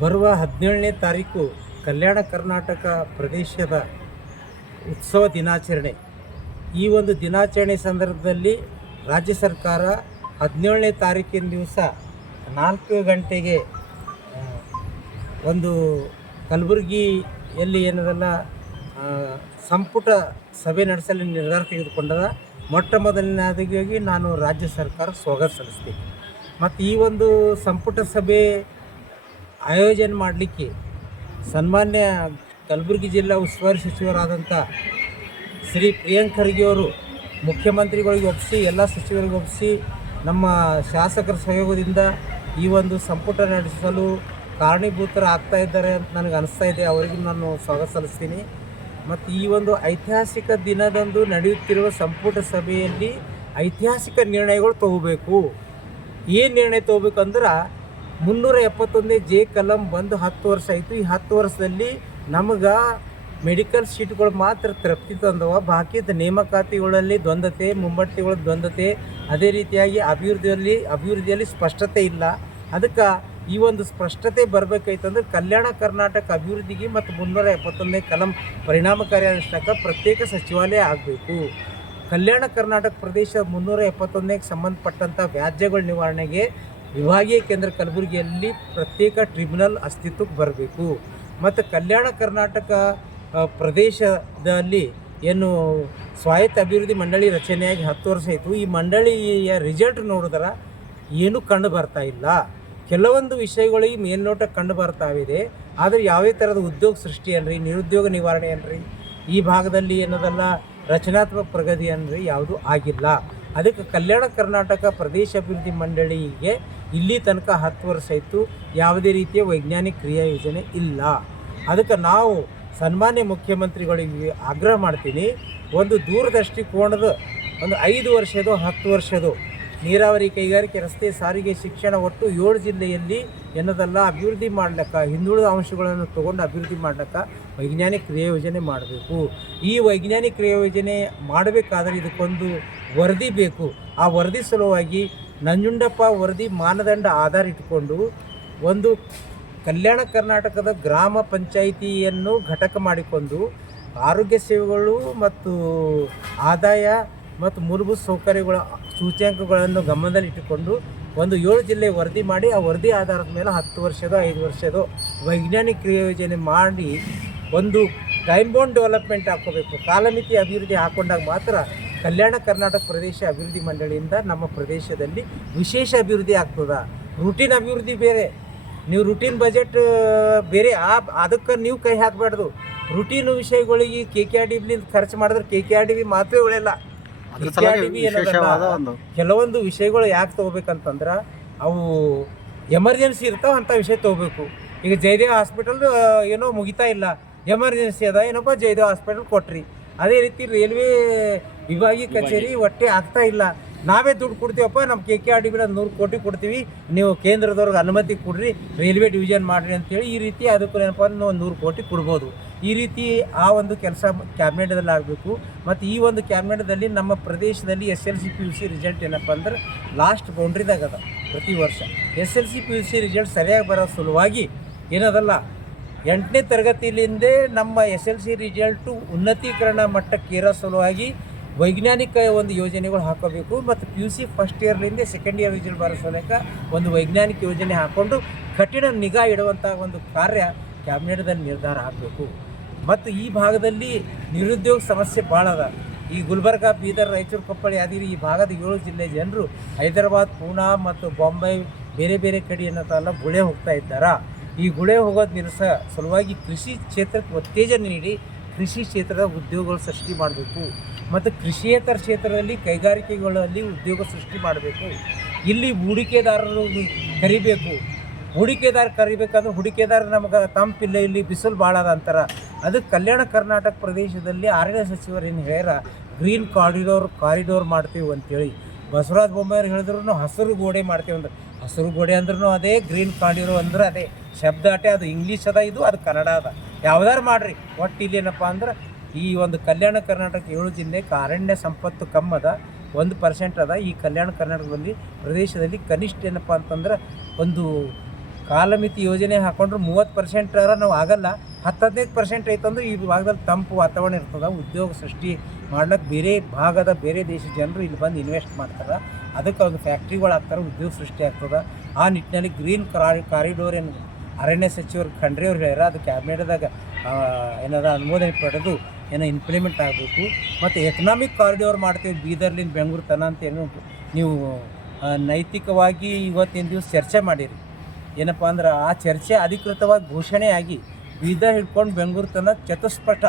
ಬರುವ ಹದಿನೇಳನೇ ತಾರೀಕು ಕಲ್ಯಾಣ ಕರ್ನಾಟಕ ಪ್ರದೇಶದ ಉತ್ಸವ ದಿನಾಚರಣೆ. ಈ ಒಂದು ದಿನಾಚರಣೆ ಸಂದರ್ಭದಲ್ಲಿ ರಾಜ್ಯ ಸರ್ಕಾರ ಹದಿನೇಳನೇ ತಾರೀಕಿನ ದಿವಸ ನಾಲ್ಕು ಗಂಟೆಗೆ ಒಂದು ಕಲಬುರಗಿಯಲ್ಲಿ ಏನದಲ್ಲ ಸಂಪುಟ ಸಭೆ ನಡೆಸಲು ನಿರ್ಧಾರ ತೆಗೆದುಕೊಂಡದ. ಮೊಟ್ಟ ಮೊದಲನೇದಾಗಿ ನಾನು ರಾಜ್ಯ ಸರ್ಕಾರ ಸ್ವಾಗತ ಸಲ್ಲಿಸ್ತೀನಿ. ಮತ್ತು ಈ ಒಂದು ಸಂಪುಟ ಸಭೆ ಆಯೋಜನೆ ಮಾಡಲಿಕ್ಕೆ ಸನ್ಮಾನ್ಯ ಕಲಬುರಗಿ ಜಿಲ್ಲಾ ಉಸ್ತುವಾರಿ ಸಚಿವರಾದಂಥ ಶ್ರೀ ಪ್ರಿಯಾಂಕ್ ಖರ್ಗೆ ಅವರು ಮುಖ್ಯಮಂತ್ರಿಗಳಿಗೆ ಒಪ್ಪಿಸಿ, ಎಲ್ಲ ಸಚಿವರಿಗೆ ಒಪ್ಪಿಸಿ, ನಮ್ಮ ಶಾಸಕರ ಸಹಯೋಗದಿಂದ ಈ ಒಂದು ಸಂಪುಟ ನಡೆಸಲು ಕಾರಣೀಭೂತರು ಆಗ್ತಾ ಇದ್ದಾರೆ ಅಂತ ನನಗೆ ಅನಿಸ್ತಾ ಇದೆ. ಅವರಿಗೂ ನಾನು ಸ್ವಾಗತ ಸಲ್ಲಿಸ್ತೀನಿ. ಮತ್ತು ಈ ಒಂದು ಐತಿಹಾಸಿಕ ದಿನದಂದು ನಡೆಯುತ್ತಿರುವ ಸಂಪುಟ ಸಭೆಯಲ್ಲಿ ಐತಿಹಾಸಿಕ ನಿರ್ಣಯಗಳು ತಗೋಬೇಕು. ಏನು ನಿರ್ಣಯ ತೊಗೋಬೇಕಂದ್ರೆ ಮುನ್ನೂರ ಎಪ್ಪತ್ತೊಂದನೇ ಜೆ ಕಲಂ ಬಂದು ಹತ್ತು ವರ್ಷ ಆಯಿತು. ಈ ಹತ್ತು ವರ್ಷದಲ್ಲಿ ನಮಗೆ ಮೆಡಿಕಲ್ ಸೀಟ್ಗಳು ಮಾತ್ರ ತೃಪ್ತಿ ತಂದವ. ಬಾಕಿದ ನೇಮಕಾತಿಗಳಲ್ಲಿ ದ್ವಂದ್ವತೆ, ಮುಂಬಡ್ತಿಗಳ ದ್ವಂದ್ವತೆ, ಅದೇ ರೀತಿಯಾಗಿ ಅಭಿವೃದ್ಧಿಯಲ್ಲಿ ಅಭಿವೃದ್ಧಿಯಲ್ಲಿ ಸ್ಪಷ್ಟತೆ ಇಲ್ಲ. ಅದಕ್ಕೆ ಈ ಒಂದು ಸ್ಪಷ್ಟತೆ ಬರಬೇಕಾಯ್ತಂದ್ರೆ ಕಲ್ಯಾಣ ಕರ್ನಾಟಕ ಅಭಿವೃದ್ಧಿಗೆ ಮತ್ತು ಮುನ್ನೂರ ಎಪ್ಪತ್ತೊಂದನೇ ಕಲಂ ಪರಿಣಾಮಕಾರಿ ಅನುಷ್ಠಾನಕ್ಕೆ ಪ್ರತ್ಯೇಕ ಸಚಿವಾಲಯ ಆಗಬೇಕು. ಕಲ್ಯಾಣ ಕರ್ನಾಟಕ ಪ್ರದೇಶ ಮುನ್ನೂರ ಎಪ್ಪತ್ತೊಂದನೇ ಸಂಬಂಧಪಟ್ಟಂಥ ವ್ಯಾಜ್ಯಗಳ ನಿವಾರಣೆಗೆ ವಿಭಾಗೀಯ ಕೇಂದ್ರ ಕಲಬುರಗಿಯಲ್ಲಿ ಪ್ರತ್ಯೇಕ ಟ್ರಿಬ್ಯುನಲ್ ಅಸ್ತಿತ್ವಕ್ಕೆ ಬರಬೇಕು. ಮತ್ತು ಕಲ್ಯಾಣ ಕರ್ನಾಟಕ ಪ್ರದೇಶದಲ್ಲಿ ಏನು ಸ್ವಾಯತ್ತ ಅಭಿವೃದ್ಧಿ ಮಂಡಳಿ ರಚನೆಯಾಗಿ ಹತ್ತು ವರ್ಷ ಆಯಿತು. ಈ ಮಂಡಳಿಯ ರಿಸಲ್ಟ್ ನೋಡಿದ್ರೆ ಏನೂ ಕಂಡು ಬರ್ತಾ ಇಲ್ಲ. ಕೆಲವೊಂದು ವಿಷಯಗಳಿಗೆ ಮೇಲ್ನೋಟ ಕಂಡು ಬರ್ತಾವಿದೆ. ಆದರೆ ಯಾವುದೇ ಥರದ ಉದ್ಯೋಗ ಸೃಷ್ಟಿ ಅನ್ರಿ ನಿರುದ್ಯೋಗ ನಿವಾರಣೆ ಅನ್ರಿ ಈ ಭಾಗದಲ್ಲಿ ಏನದಲ್ಲ ರಚನಾತ್ಮಕ ಪ್ರಗತಿ ಅನ್ರಿ ಯಾವುದೂ ಆಗಿಲ್ಲ. ಅದಕ್ಕೆ ಕಲ್ಯಾಣ ಕರ್ನಾಟಕ ಪ್ರದೇಶ ಅಭಿವೃದ್ಧಿ ಮಂಡಳಿಗೆ ಇಲ್ಲಿ ತನಕ ಹತ್ತು ವರ್ಷ ಆಯಿತು. ಯಾವುದೇ ರೀತಿಯ ವೈಜ್ಞಾನಿಕ ಕ್ರಿಯಾ ಯೋಜನೆ ಇಲ್ಲ. ಅದಕ್ಕೆ ನಾವು ಸನ್ಮಾನ್ಯ ಮುಖ್ಯಮಂತ್ರಿಗಳಿಗೆ ಆಗ್ರಹ ಮಾಡ್ತೀನಿ. ಒಂದು ದೂರದೃಷ್ಟಿಕೋನದ ಒಂದು ಐದು ವರ್ಷದ್ದು ಹತ್ತು ವರ್ಷದ್ದು ನೀರಾವರಿ ಕೈಗಾರಿಕೆ, ರಸ್ತೆ ಸಾರಿಗೆ, ಶಿಕ್ಷಣ ಒಟ್ಟು ಏಳು ಜಿಲ್ಲೆಯಲ್ಲಿ ಏನದಲ್ಲ ಅಭಿವೃದ್ಧಿ ಮಾಡ್ಲಿಕ್ಕೆ, ಹಿಂದುಳಿದ ಅಂಶಗಳನ್ನು ತಗೊಂಡು ಅಭಿವೃದ್ಧಿ ಮಾಡ್ಲಿಕ್ಕೆ ವೈಜ್ಞಾನಿಕ ಕ್ರಿಯಾ ಯೋಜನೆ ಮಾಡಬೇಕು. ಈ ವೈಜ್ಞಾನಿಕ ಕ್ರಿಯಾ ಯೋಜನೆ ಮಾಡಬೇಕಾದ್ರೆ ಇದಕ್ಕೊಂದು ವರದಿ ಬೇಕು. ಆ ವರದಿ ಸಲುವಾಗಿ ನಂಜುಂಡಪ್ಪ ವರದಿ ಮಾನದಂಡ ಆಧಾರ ಇಟ್ಟುಕೊಂಡು ಒಂದು ಕಲ್ಯಾಣ ಕರ್ನಾಟಕದ ಗ್ರಾಮ ಪಂಚಾಯಿತಿಯನ್ನು ಘಟಕ ಮಾಡಿಕೊಂಡು ಆರೋಗ್ಯ ಸೇವೆಗಳು ಮತ್ತು ಆದಾಯ ಮತ್ತು ಮೂಲಭೂತ ಸೌಕರ್ಯಗಳ ಸೂಚ್ಯಾಂಕಗಳನ್ನು ಗಮನದಲ್ಲಿಟ್ಟುಕೊಂಡು ಒಂದು ಏಳು ಜಿಲ್ಲೆ ವರದಿ ಮಾಡಿ ಆ ವರದಿ ಆಧಾರದ ಮೇಲೆ ಹತ್ತು ವರ್ಷದ ಐದು ವರ್ಷದ ವೈಜ್ಞಾನಿಕ ಯೋಜನೆ ಮಾಡಿ ಒಂದು ಟೈಮ್ ಬೌಂಡ್ ಡೆವಲಪ್ಮೆಂಟ್ ಹಾಕೋಬೇಕು ಕಾಲಮಿತಿ ಅಭಿವೃದ್ಧಿ ಹಾಕೊಂಡಾಗ ಮಾತ್ರ ಕಲ್ಯಾಣ ಕರ್ನಾಟಕ ಪ್ರದೇಶ ಅಭಿವೃದ್ಧಿ ಮಂಡಳಿಯಿಂದ ನಮ್ಮ ಪ್ರದೇಶದಲ್ಲಿ ವಿಶೇಷ ಅಭಿವೃದ್ಧಿ ಆಗ್ತದ. ರೂಟೀನ್ ಅಭಿವೃದ್ಧಿ ಬೇರೆ. ನೀವು ರೂಟೀನ್ ಬಜೆಟ್ ಬೇರೆ ಆ ಅದಕ್ಕೆ ನೀವು ಕೈ ಹಾಕಬಾರ್ದು. ರೂಟೀನ್ ವಿಷಯಗಳಿಗೆ ಕೆ ಕೆ ಆರ್ ಡಿ ಬಿಲಿಂದ ಖರ್ಚು ಮಾಡಿದ್ರೆ K K R D B ಮಾತ್ರ ಉಳಿಯಲ್ಲ ಕೆ ಏನದಲ್ಲ, ವಿಶೇಷವಾದ ಒಂದು ಕೆಲವೊಂದು ವಿಷಯಗಳು ಯಾಕೆ ತೊಗೋಬೇಕಂತಂದ್ರೆ ಅವು ಎಮರ್ಜೆನ್ಸಿ ಇರ್ತಾವ ಅಂಥ ವಿಷಯ ತೊಗೋಬೇಕು. ಈಗ ಜಯದೇವ್ ಹಾಸ್ಪಿಟಲ್ ಏನೋ ಮುಗಿತಾ ಇಲ್ಲ. ಎಮರ್ಜೆನ್ಸಿ ಅದ ಏನಪ್ಪ ಜಯದೇವ್ ಹಾಸ್ಪಿಟಲ್ ಕೊಟ್ರಿ. ಅದೇ ರೀತಿ ರೈಲ್ವೆ ವಿಭಾಗೀಯ ಕಚೇರಿ ಒಟ್ಟೆ ಆಗ್ತಾ ಇಲ್ಲ. ನಾವೇ ದುಡ್ಡು ಕೊಡ್ತೀವಪ್ಪ ನಮ್ಮ ಕೆ ಕೆ ಆರ್ ಡಿ ಬಿಡ ನೂರು ಕೋಟಿ ಕೊಡ್ತೀವಿ. ನೀವು ಕೇಂದ್ರದವ್ರಿಗೆ ಅನುಮತಿ ಕೊಡ್ರಿ ರೈಲ್ವೆ ಡಿವಿಷನ್ ಮಾಡಿರಿ ಅಂತೇಳಿ ಈ ರೀತಿ ಅದಕ್ಕೂ ಏನಪ್ಪ ಒಂದು ನೂರು ಕೋಟಿ ಕೊಡ್ಬೋದು. ಈ ರೀತಿ ಆ ಒಂದು ಕೆಲಸ ಕ್ಯಾಬಿನೆಟ್ದಲ್ಲಿ ಆಗಬೇಕು. ಮತ್ತು ಈ ಒಂದು ಕ್ಯಾಬಿನೆಟ್ದಲ್ಲಿ ನಮ್ಮ ಪ್ರದೇಶದಲ್ಲಿ S L C P U C result ಏನಪ್ಪ ಅಂದ್ರೆ ಲಾಸ್ಟ್ ಬೌಂಡ್ರಿದಾಗ ಅದ ಪ್ರತಿ ವರ್ಷ. S L C P U C result ಸರಿಯಾಗಿ ಬರೋ ಸಲುವಾಗಿ ಏನದಲ್ಲ ಎಂಟನೇ ತರಗತಿಲಿಂದೇ ನಮ್ಮ ಎಸ್ ಎಲ್ ಸಿ ರಿಸಲ್ಟು ಉನ್ನತೀಕರಣ ಮಟ್ಟಕ್ಕೆ ಏರೋ ಸಲುವಾಗಿ ವೈಜ್ಞಾನಿಕ ಒಂದು ಯೋಜನೆಗಳು ಹಾಕೋಬೇಕು ಮತ್ತು ಪಿ ಯು ಸಿ ಫಸ್ಟ್ ಇಯರ್ಲಿಂದ ಸೆಕೆಂಡ್ ಇಯರ್ ರಿಸಲ್ಟ್ ಬರೋ ಸಲಕ ಒಂದು ವೈಜ್ಞಾನಿಕ ಯೋಜನೆ ಹಾಕ್ಕೊಂಡು ಕಠಿಣ ನಿಗಾ ಇಡುವಂಥ ಒಂದು ಕಾರ್ಯ ಕ್ಯಾಬಿನೆಟ್ದಲ್ಲಿ ನಿರ್ಧಾರ ಆಗಬೇಕು ಮತ್ತು ಈ ಭಾಗದಲ್ಲಿ ನಿರುದ್ಯೋಗ ಸಮಸ್ಯೆ ಭಾಳ ಅದ. ಈ ಗುಲ್ಬರ್ಗ, ಬೀದರ್, ರಾಯಚೂರು, ಕೊಪ್ಪಳ ಯಾದಗಿರಿ ಈ ಭಾಗದ ಏಳು ಜಿಲ್ಲೆ ಜನರು ಹೈದರಾಬಾದ್ ಪೂನಾ ಮತ್ತು ಬಾಂಬೆ ಬೇರೆ ಬೇರೆ ಕಡೆ ಏನಂತಲ್ಲ ಗುಳೆ ಹೋಗ್ತಾ ಇದ್ದಾರಾ. ಈ ಗುಳೆ ಹೋಗೋದು ನಿರ್ಸ ಸಲುವಾಗಿ ಕೃಷಿ ಕ್ಷೇತ್ರಕ್ಕೆ ಉತ್ತೇಜನ ನೀಡಿ ಕೃಷಿ ಕ್ಷೇತ್ರದ ಉದ್ಯೋಗಗಳು ಸೃಷ್ಟಿ ಮಾಡಬೇಕು. ಮತ್ತು ಕೃಷಿಯೇತರ ಕ್ಷೇತ್ರದಲ್ಲಿ ಕೈಗಾರಿಕೆಗಳಲ್ಲಿ ಉದ್ಯೋಗ ಸೃಷ್ಟಿ ಮಾಡಬೇಕು. ಇಲ್ಲಿ ಹೂಡಿಕೆದಾರರು ಕರಿಬೇಕು. ಹೂಡಿಕೆದಾರ ಕರಿಬೇಕಂದ್ರೆ ಹೂಡಿಕೆದಾರ ನಮಗೆ ತಂಪಿಲ್ಲ ಇಲ್ಲಿ ಬಿಸಿಲು ಭಾಳ ಅದ ಅಂತಾರ. ಅದಕ್ಕೆ ಕಲ್ಯಾಣ ಕರ್ನಾಟಕ ಪ್ರದೇಶದಲ್ಲಿ ಆರಣ್ಯ ಏನು ಹೇಳ್ಯಾರ, ಗ್ರೀನ್ ಕಾರಿಡೋರ್ ಕಾರಿಡೋರ್ ಮಾಡ್ತೀವಿ ಅಂತೇಳಿ. ಬಸವರಾಜ ಬೊಮ್ಮಾಯಿ ಹೇಳಿದ್ರು ಹಸಿರು ಗೋಡೆ ಮಾಡ್ತೀವಿ ಅಂದ್ರೆ. ಹಸಿರು ಗೋಡೆ ಅಂದ್ರೂ ಅದೇ, ಗ್ರೀನ್ ಕಾರಿಡೋರ್ ಅಂದ್ರೆ ಅದೇ. ಶಬ್ದ ಅದು ಇಂಗ್ಲೀಷ್ ಅದ, ಇದು ಅದು ಕನ್ನಡ ಅದ. ಯಾವ್ದಾರು ಮಾಡ್ರಿ. ಒಟ್ಟು ಇಲ್ಲೇನಪ್ಪ ಅಂದ್ರೆ ಈ ಒಂದು ಕಲ್ಯಾಣ ಕರ್ನಾಟಕ ಏಳು ಜಿಲ್ಲೆಗೆ ಅರಣ್ಯ ಸಂಪತ್ತು ಕಮ್ಮದ ಒಂದು ಪರ್ಸೆಂಟ್ ಅದ. ಈ ಕಲ್ಯಾಣ ಕರ್ನಾಟಕದಲ್ಲಿ, ಪ್ರದೇಶದಲ್ಲಿ ಕನಿಷ್ಠ ಏನಪ್ಪ ಅಂತಂದ್ರೆ ಒಂದು ಕಾಲಮಿತಿ ಯೋಜನೆ ಹಾಕೊಂಡ್ರೆ ಮೂವತ್ತು ಪರ್ಸೆಂಟ್ ನಾವು ಆಗಲ್ಲ. ಹತ್ತು ಹದಿನೈದು ಪರ್ಸೆಂಟ್ ಐತಂದ್ರೆ ಈ ಭಾಗದಲ್ಲಿ ತಂಪು ವಾತಾವರಣ ಇರ್ತದೆ. ಉದ್ಯೋಗ ಸೃಷ್ಟಿ ಮಾಡ್ಲಿಕ್ಕೆ ಬೇರೆ ಭಾಗದ ಬೇರೆ ದೇಶದ ಜನರು ಇಲ್ಲಿ ಬಂದು ಇನ್ವೆಸ್ಟ್ ಮಾಡ್ತಾರೆ. ಅದಕ್ಕೆ ಒಂದು ಫ್ಯಾಕ್ಟ್ರಿಗಳು ಹಾಕ್ತಾರೆ, ಉದ್ಯೋಗ ಸೃಷ್ಟಿ ಆಗ್ತದೆ. ಆ ನಿಟ್ಟಿನಲ್ಲಿ ಗ್ರೀನ್ ಕಾರಿ ಕಾರಿಡೋರ್ ಏನು ಅರಣ್ಯ ಸಚಿವರು ಖಂಡ್ರಿ ಅವ್ರು ಹೇಳ್ಯಾರ, ಅದು ಕ್ಯಾಬಿನೆಟ್ದಾಗ ಏನಾರ ಅನುಮೋದನೆ ಪಡೆದು ಏನೋ ಇಂಪ್ಲಿಮೆಂಟ್ ಆಗಬೇಕು. ಮತ್ತು ಎಕನಾಮಿಕ್ ಕಾರಿಡೋರ್ ಮಾಡ್ತೀವಿ ಬೀದರ್ಲಿಂದ ಬೆಂಗಳೂರು ತನ ಅಂತ ಏನು ನೀವು ನೈತಿಕವಾಗಿ ಇವತ್ತಿನ ದಿವಸ ಚರ್ಚೆ ಮಾಡಿರಿ. ಏನಪ್ಪ ಅಂದ್ರೆ ಆ ಚರ್ಚೆ ಅಧಿಕೃತವಾಗಿ ಘೋಷಣೆ ಆಗಿ ಬೀದರ್ ಹಿಡ್ಕೊಂಡು ಬೆಂಗಳೂರು ತನ ಚತುಷ್ಪಟ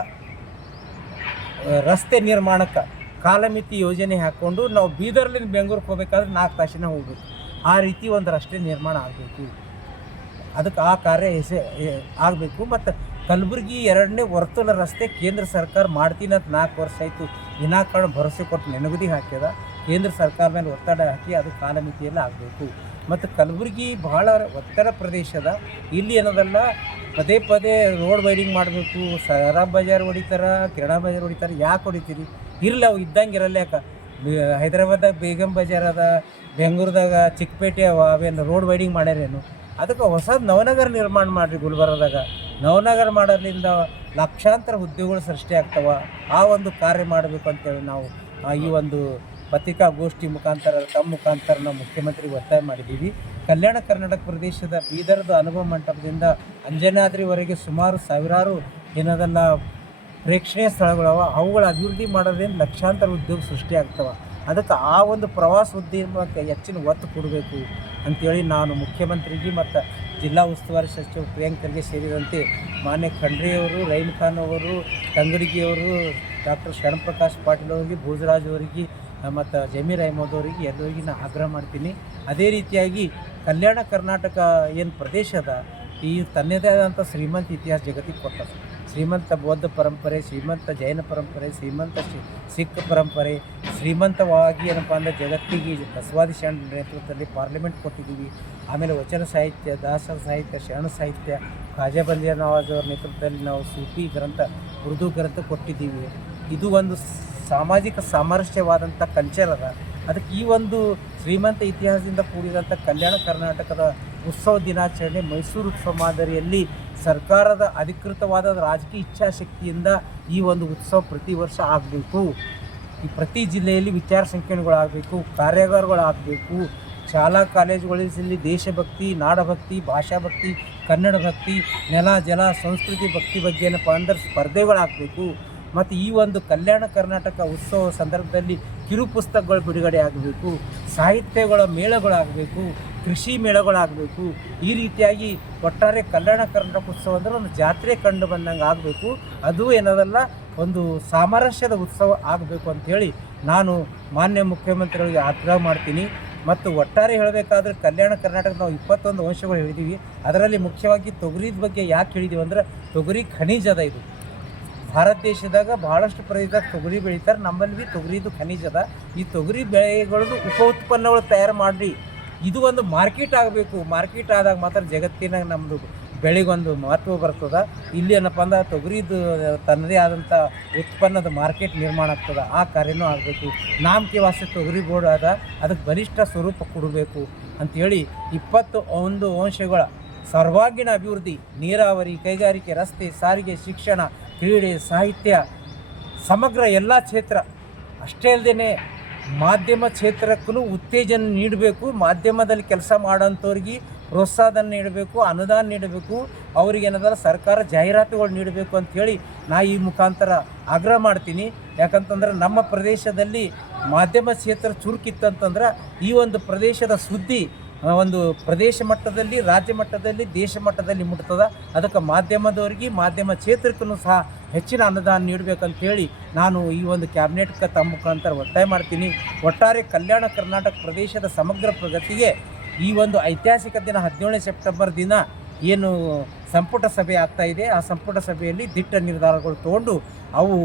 ರಸ್ತೆ ನಿರ್ಮಾಣಕ್ಕೆ ಕಾಲಮಿತಿ ಯೋಜನೆ ಹಾಕ್ಕೊಂಡು ನಾವು ಬೀದರ್ಲಿಂದ ಬೆಂಗಳೂರಿಗೆ ಹೋಗ್ಬೇಕಾದ್ರೆ ನಾಲ್ಕು ತಾಸಿನ ಹೋಗ್ಬೇಕು. ಆ ರೀತಿ ಒಂದು ರಸ್ತೆ ನಿರ್ಮಾಣ ಆಗಬೇಕು. ಅದಕ್ಕೆ ಆ ಕಾರ್ಯ ಹೆಸೆ ಆಗಬೇಕು. ಮತ್ತು ಕಲಬುರಗಿ ಎರಡನೇ ವರ್ತುಲ ರಸ್ತೆ ಕೇಂದ್ರ ಸರ್ಕಾರ ಮಾಡ್ತೀನಿ ಅಂತ ನಾಲ್ಕು ವರ್ಷ ಆಯಿತು. ವಿನಾಕಾರಣ ಭರವಸೆ ಕೊಟ್ಟು ನೆನಗುದಿ ಹಾಕ್ಯದ. ಕೇಂದ್ರ ಸರ್ಕಾರ ಮೇಲೆ ಒತ್ತಡ ಹಾಕಿ ಅದು ಕಾಲಮಿತಿಯಲ್ಲಿ ಆಗಬೇಕು. ಮತ್ತು ಕಲಬುರಗಿ ಬಹಳ ಒತ್ತಡ ಪ್ರದೇಶದ. ಇಲ್ಲಿ ಏನದಲ್ಲ, ಪದೇ ಪದೇ ರೋಡ್ ವೈಡಿಂಗ್ ಮಾಡಬೇಕು. ಸರಾಬ್ ಬಜಾರ್ ಹೊಡಿತಾರ, ಕಿರಣ ಬಜಾರ್ ಹೊಡಿತಾರೆ, ಯಾಕೆ ಹೊಡಿತೀರಿ? ಇರಲಿ, ಅವು ಇದ್ದಂಗೆ ಇರಲ್ಲ ಯಾಕೆ? ಹೈದರಾಬಾದಾಗ ಬೇಗಂ ಬಜಾರ್ ಅದ, ಬೆಂಗಳೂರದಾಗ ಚಿಕ್ಕಪೇಟೆ ಅವ, ಅವೇನು ರೋಡ್ ವೈಡಿಂಗ್ ಮಾಡ್ಯಾರೇನು? ಅದಕ್ಕೆ ಹೊಸದು ನವನಗರ ನಿರ್ಮಾಣ ಮಾಡಿರಿ ಗುಲ್ಬರ್ಗದಾಗ. ನವನಗರ ಮಾಡೋದ್ರಿಂದ ಲಕ್ಷಾಂತರ ಉದ್ಯೋಗಗಳು ಸೃಷ್ಟಿ ಆಗ್ತವ. ಆ ಒಂದು ಕಾರ್ಯ ಮಾಡಬೇಕು ಅಂತೇಳಿ ನಾವು ಈ ಒಂದು ಪತ್ರಿಕಾಗೋಷ್ಠಿ ಮುಖಾಂತರ, ತಮ್ಮ ಮುಖಾಂತರ ನಾವು ಮುಖ್ಯಮಂತ್ರಿಗೆ ಒತ್ತಾಯ ಮಾಡಿದ್ದೀವಿ. ಕಲ್ಯಾಣ ಕರ್ನಾಟಕ ಪ್ರದೇಶದ ಬೀದರ್ದ ಅನುಭವ ಮಂಟಪದಿಂದ ಅಂಜನಾದ್ರಿವರೆಗೆ ಸುಮಾರು ಸಾವಿರಾರು ಏನದಲ್ಲ ಪ್ರೇಕ್ಷಣೀಯ ಸ್ಥಳಗಳವ, ಅವುಗಳ ಅಭಿವೃದ್ಧಿ ಮಾಡೋದ್ರಿಂದ ಲಕ್ಷಾಂತರ ಉದ್ಯೋಗ ಸೃಷ್ಟಿ ಆಗ್ತವೆ. ಅದಕ್ಕೆ ಆ ಒಂದು ಪ್ರವಾಸ ಉದ್ಯಮಕ್ಕೆ ಹೆಚ್ಚಿನ ಒತ್ತು ಕೊಡಬೇಕು ಅಂಥೇಳಿ ನಾನು ಮುಖ್ಯಮಂತ್ರಿಗೆ ಮತ್ತು ಜಿಲ್ಲಾ ಉಸ್ತುವಾರಿ ಸಚಿವ ಪ್ರಿಯಾಂಕ್ ಖರ್ಗೆ ಸೇರಿದಂತೆ ಮಾನ್ಯ ಖಂಡ್ರೆಯವರು, ರೈನ್ ಖಾನ್ ಅವರು ತಂಗಡಿಗೆಯವರು, ಡಾಕ್ಟರ್ ಶರಣಪ್ರಕಾಶ್ ಪಾಟೀಲ್ ಅವರಿಗೆ, ಭೋಜರಾಜ್ ಅವರಿಗೆ ಮತ್ತು ಜಮೀರ್ ಅಹಮದ್ ಅವರಿಗೆ ಎಲ್ಲರಿಗೆ ನಾನು ಆಗ್ರಹ ಮಾಡ್ತೀನಿ. ಅದೇ ರೀತಿಯಾಗಿ ಕಲ್ಯಾಣ ಕರ್ನಾಟಕ ಏನು ಪ್ರದೇಶ ಅದ, ಈ ತನ್ನದೇ ಆದಂಥ ಶ್ರೀಮಂತ ಇತಿಹಾಸ ಜಗತ್ತಿಗೆ ಕೊಟ್ಟದು ಶ್ರೀಮಂತ ಬೌದ್ಧ ಪರಂಪರೆ, ಶ್ರೀಮಂತ ಜೈನ ಪರಂಪರೆ, ಶ್ರೀಮಂತ ಸಿಖ್ ಪರಂಪರೆ, ಶ್ರೀಮಂತವಾಗಿ ಏನಪ್ಪ ಅಂದರೆ ಜಗತ್ತಿಗೆ ಬಸವಾದಿ ಶರಣ ನೇತೃತ್ವದಲ್ಲಿ ಪಾರ್ಲಿಮೆಂಟ್ ಕೊಟ್ಟಿದ್ದೀವಿ. ಆಮೇಲೆ ವಚನ ಸಾಹಿತ್ಯ, ದಾಸರ ಸಾಹಿತ್ಯ, ಶರಣ ಸಾಹಿತ್ಯ ಖಾಜಾ ನವಾಜ್ ಅವರ ನೇತೃತ್ವದಲ್ಲಿ ನಾವು ಸೂಫಿ ಗ್ರಂಥ, ಉರ್ದು ಗ್ರಂಥ ಕೊಟ್ಟಿದ್ದೀವಿ. ಇದು ಒಂದು ಸಾಮಾಜಿಕ ಸಾಮರಸ್ಯವಾದಂಥ ಕಲ್ಚರ್ ಅದ. ಅದಕ್ಕೆ ಈ ಒಂದು ಶ್ರೀಮಂತ ಇತಿಹಾಸದಿಂದ ಕೂಡಿದಂಥ ಕಲ್ಯಾಣ ಕರ್ನಾಟಕದ ಉತ್ಸವ ದಿನಾಚರಣೆ ಮೈಸೂರು ಉತ್ಸವ ಮಾದರಿಯಲ್ಲಿ ಸರ್ಕಾರದ ಅಧಿಕೃತವಾದ ರಾಜಕೀಯ ಇಚ್ಛಾಶಕ್ತಿಯಿಂದ ಈ ಒಂದು ಉತ್ಸವ ಪ್ರತಿ ವರ್ಷ ಆಗಬೇಕು. ಈ ಪ್ರತಿ ಜಿಲ್ಲೆಯಲ್ಲಿ ವಿಚಾರ ಸಂಕಿರಣಗಳಾಗಬೇಕು, ಕಾರ್ಯಾಗಾರಗಳಾಗಬೇಕು. ಶಾಲಾ ಕಾಲೇಜುಗಳಲ್ಲಿ ದೇಶಭಕ್ತಿ, ನಾಡಭಕ್ತಿ, ಭಾಷಾಭಕ್ತಿ, ಕನ್ನಡ ಭಕ್ತಿ, ನೆಲ, ಜಲ, ಸಂಸ್ಕೃತಿ, ಭಕ್ತಿ ಬಗ್ಗೆ ಏನಪ್ಪ ಅಂದ್ರೆ ಸ್ಪರ್ಧೆಗಳಾಗಬೇಕು. ಮತ್ತು ಈ ಒಂದು ಕಲ್ಯಾಣ ಕರ್ನಾಟಕ ಉತ್ಸವ ಸಂದರ್ಭದಲ್ಲಿ ಕಿರು ಪುಸ್ತಕಗಳು ಬಿಡುಗಡೆ ಆಗಬೇಕು, ಸಾಹಿತ್ಯಗಳ ಮೇಳಗಳಾಗಬೇಕು, ಕೃಷಿ ಮೇಳಗಳಾಗಬೇಕು, ಈ ರೀತಿಯಾಗಿ ಒಟ್ಟಾರೆ ಕಲ್ಯಾಣ ಕರ್ನಾಟಕ ಉತ್ಸವ ಅಂದರೆ ಒಂದು ಜಾತ್ರೆ ಕಂಡು ಬಂದಂಗೆ ಆಗಬೇಕು. ಅದು ಏನದಲ್ಲ, ಒಂದು ಸಾಮರಸ್ಯದ ಉತ್ಸವ ಆಗಬೇಕು ಅಂಥೇಳಿ ನಾನು ಮಾನ್ಯ ಮುಖ್ಯಮಂತ್ರಿಗಳಿಗೆ ಆಗ್ರಹ ಮಾಡ್ತೀನಿ. ಮತ್ತು ಒಟ್ಟಾರೆ ಹೇಳಬೇಕಾದ್ರೆ ಕಲ್ಯಾಣ ಕರ್ನಾಟಕ ನಾವು ಇಪ್ಪತ್ತೊಂದು ಅಂಶಗಳು ಹೇಳಿದ್ದೀವಿ. ಅದರಲ್ಲಿ ಮುಖ್ಯವಾಗಿ ತೊಗರಿದ ಬಗ್ಗೆ ಯಾಕೆ ಹೇಳಿದ್ದೀವಿ ಅಂದರೆ ತೊಗರಿ ಖನಿಜದ ಇದು. ಭಾರತ ದೇಶದಾಗ ಭಾಳಷ್ಟು ಪ್ರದೇಶದಾಗ ತೊಗರಿ ಬೆಳಿತಾರೆ. ನಮ್ಮಲ್ಲಿ ಭೀ ತೊಗರಿದು ಖನಿಜ ಅದ. ಈ ತೊಗರಿ ಬೆಳೆಗಳದ್ದು ಉಪ ಉತ್ಪನ್ನಗಳು ತಯಾರು ಮಾಡಿ ಇದು ಒಂದು ಮಾರ್ಕೆಟ್ ಆಗಬೇಕು. ಮಾರ್ಕೆಟ್ ಆದಾಗ ಮಾತ್ರ ಜಗತ್ತಿನಾಗ ನಮ್ಮದು ಬೆಳೆಗೊಂದು ಮಹತ್ವ ಬರ್ತದೆ. ಇಲ್ಲಿ ಏನಪ್ಪ ಅಂದ್ರೆ ತೊಗರಿದು ತನ್ನದೇ ಆದಂಥ ಉತ್ಪನ್ನದ ಮಾರ್ಕೆಟ್ ನಿರ್ಮಾಣ ಆಗ್ತದೆ. ಆ ಕಾರ್ಯನೂ ಆಗಬೇಕು. ನಾಮಕೆ ವಾಸಿ ತೊಗರಿ ಬೋರ್ಡ್ ಆದ ಅದಕ್ಕೆ ಬಲಿಷ್ಠ ಸ್ವರೂಪ ಕೊಡಬೇಕು ಅಂಥೇಳಿ ಇಪ್ಪತ್ತು ಒಂದು ಅಂಶಗಳ ಸರ್ವಾಂಗೀಣ ಅಭಿವೃದ್ಧಿ, ನೀರಾವರಿ, ಕೈಗಾರಿಕೆ, ರಸ್ತೆ, ಸಾರಿಗೆ, ಶಿಕ್ಷಣ ಕ್ರೀಡೆ, ಸಾಹಿತ್ಯ, ಸಮಗ್ರ ಎಲ್ಲ ಕ್ಷೇತ್ರ. ಅಷ್ಟೇ ಅಲ್ಲದೆ ಮಾಧ್ಯಮ ಕ್ಷೇತ್ರಕ್ಕೂ ಉತ್ತೇಜನ ನೀಡಬೇಕು. ಮಾಧ್ಯಮದಲ್ಲಿ ಕೆಲಸ ಮಾಡೋಂಥವ್ರಿಗೆ ಪ್ರೋತ್ಸಾಹನ ನೀಡಬೇಕು, ಅನುದಾನ ನೀಡಬೇಕು. ಅವ್ರಿಗೆ ಏನಾದ್ರೂ ಸರ್ಕಾರ ಜಾಹೀರಾತುಗಳು ನೀಡಬೇಕು ಅಂಥೇಳಿ ನಾ ಈ ಮುಖಾಂತರ ಆಗ್ರಹ ಮಾಡ್ತೀನಿ. ಯಾಕಂತಂದ್ರೆ ನಮ್ಮ ಪ್ರದೇಶದಲ್ಲಿ ಮಾಧ್ಯಮ ಕ್ಷೇತ್ರ ಚುರುಕಿತ್ತಂತಂದ್ರೆ ಈ ಒಂದು ಪ್ರದೇಶದ ಸುದ್ದಿ ಒಂದು ಪ್ರದೇಶ ಮಟ್ಟದಲ್ಲಿ, ರಾಜ್ಯ ಮಟ್ಟದಲ್ಲಿ, ದೇಶ ಮಟ್ಟದಲ್ಲಿ ಮುಟ್ತದ. ಅದಕ್ಕೆ ಮಾಧ್ಯಮದವರಿಗೆ, ಮಾಧ್ಯಮ ಕ್ಷೇತ್ರಕ್ಕೂ ಸಹ ಹೆಚ್ಚಿನ ಅನುದಾನ ನೀಡಬೇಕಂತೇಳಿ ನಾನು ಈ ಒಂದು ಕ್ಯಾಬಿನೆಟ್ಗೆ ತಮ್ಮ ಮುಖಾಂತರ ಒತ್ತಾಯ ಮಾಡ್ತೀನಿ. ಒಟ್ಟಾರೆ ಕಲ್ಯಾಣ ಕರ್ನಾಟಕ ಪ್ರದೇಶದ ಸಮಗ್ರ ಪ್ರಗತಿಗೆ ಈ ಒಂದು ಐತಿಹಾಸಿಕ ದಿನ ಹದಿನೇಳನೇ ಸೆಪ್ಟೆಂಬರ್ ದಿನ ಏನು ಸಂಪುಟ ಸಭೆ ಆಗ್ತಾ ಇದೆ. ಆ ಸಂಪುಟ ಸಭೆಯಲ್ಲಿ ದಿಟ್ಟ ನಿರ್ಧಾರಗಳು ತಗೊಂಡು ಅವು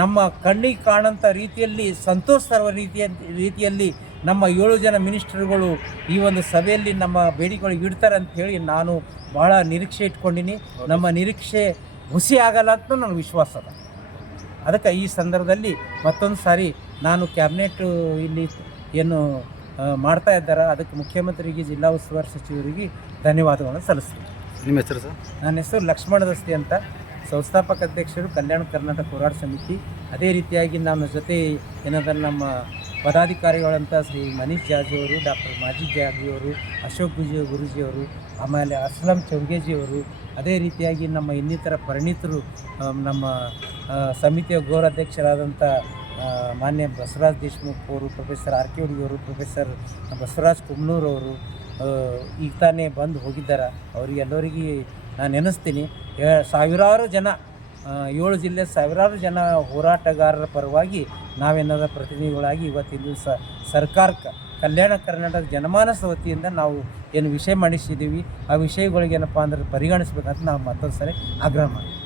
ನಮ್ಮ ಕಣ್ಣಿಗೆ ಕಾಣಂಥ ರೀತಿಯಲ್ಲಿ, ಸಂತೋಷ ರೀತಿಯ, ರೀತಿಯಲ್ಲಿ ನಮ್ಮ ಏಳು ಜನ ಮಿನಿಸ್ಟರ್ಗಳು ಈ ಒಂದು ಸಭೆಯಲ್ಲಿ ನಮ್ಮ ಬೇಡಿಕೆಗಳು ಇಡ್ತಾರೆ ಅಂತ ಹೇಳಿ ನಾನು ಭಾಳ ನಿರೀಕ್ಷೆ ಇಟ್ಕೊಂಡಿನಿ. ನಮ್ಮ ನಿರೀಕ್ಷೆ ಹುಸಿ ಆಗಲ್ಲ ಅಂತ ನನಗೆ ವಿಶ್ವಾಸ ಅದ. ಅದಕ್ಕೆ ಈ ಸಂದರ್ಭದಲ್ಲಿ ಮತ್ತೊಂದು ಸಾರಿ ನಾನು ಕ್ಯಾಬಿನೆಟ್ ಇಲ್ಲಿ ಏನು ಮಾಡ್ತಾ ಇದ್ದಾರೆ ಅದಕ್ಕೆ ಮುಖ್ಯಮಂತ್ರಿಗೆ ಜಿಲ್ಲಾ ಉಸ್ತುವಾರಿ ಸಚಿವರಿಗೆ ಧನ್ಯವಾದಗಳನ್ನು ಸಲ್ಲಿಸ್ತೀನಿ. ನಿಮ್ಮ ಹೆಸರು ಸರ್? ನನ್ನ ಹೆಸರು ಲಕ್ಷ್ಮಣ ದಸ್ತಿ ಅಂತ. ಸಂಸ್ಥಾಪಕ ಅಧ್ಯಕ್ಷರು ಕಲ್ಯಾಣ ಕರ್ನಾಟಕ ಹೋರಾಟ ಸಮಿತಿ. ಅದೇ ರೀತಿಯಾಗಿ ನನ್ನ ಜೊತೆ ಏನಾದರೂ ನಮ್ಮ ಪದಾಧಿಕಾರಿಗಳಂತ ಶ್ರೀ ಮನೀಶ್ ಜಾಜಿಯವರು, ಡಾಕ್ಟರ್ ಮಾಜಿದ್ ಜಾಜಿಯವರು, ಅಶೋಕ್ ಗುಜಿ ಗುರುಜಿಯವರು, ಆಮೇಲೆ ಅಸ್ಲಂ ಚೌಗೇಜಿಯವರು, ಅದೇ ರೀತಿಯಾಗಿ ನಮ್ಮ ಇನ್ನಿತರ ಪರಿಣಿತರು ನಮ್ಮ ಸಮಿತಿಯ ಗೌರವಾಧ್ಯಕ್ಷರಾದಂಥ ಅಧ್ಯಕ್ಷರಾದಂಥ ಮಾನ್ಯ ಬಸವರಾಜ್ ದೇಶ್ಮುಖ್ ಅವರು, ಪ್ರೊಫೆಸರ್ ಆರ್ ಕೆ ಹುಡುಗಿಯವರು, ಪ್ರೊಫೆಸರ್ ಬಸವರಾಜ್ ಕುಮ್ನೂರವರು ಈಗ ತಾನೇ ಬಂದು ಹೋಗಿದ್ದಾರೆ. ಅವರಿಗೆಲ್ಲರಿಗೆ ನಾನು ನೆನೆಸ್ತೀನಿ ಸಾವಿರಾರು ಜನ ಏಳು ಜಿಲ್ಲೆ ಸಾವಿರಾರು ಜನ ಹೋರಾಟಗಾರರ ಪರವಾಗಿ ನಾವೇನಾದ ಪ್ರತಿನಿಧಿಗಳಾಗಿ ಇವತ್ತಿನ ದಿವಸ ಸರ್ಕಾರಕ್ಕೆ ಕಲ್ಯಾಣ ಕರ್ನಾಟಕ ಜನಮಾನಸ ವತಿಯಿಂದ ನಾವು ಏನು ವಿಷಯ ಮಂಡಿಸಿದ್ದೀವಿ, ಆ ವಿಷಯಗಳಿಗೆ ಏನಪ್ಪ ಅಂದ್ರೆ ಪರಿಗಣಿಸ್ಬೇಕಂತ ನಾವು ಮತ್ತೊಂದು ಸರಿ ಆಗ್ರಹ ಮಾಡ್ತೀವಿ.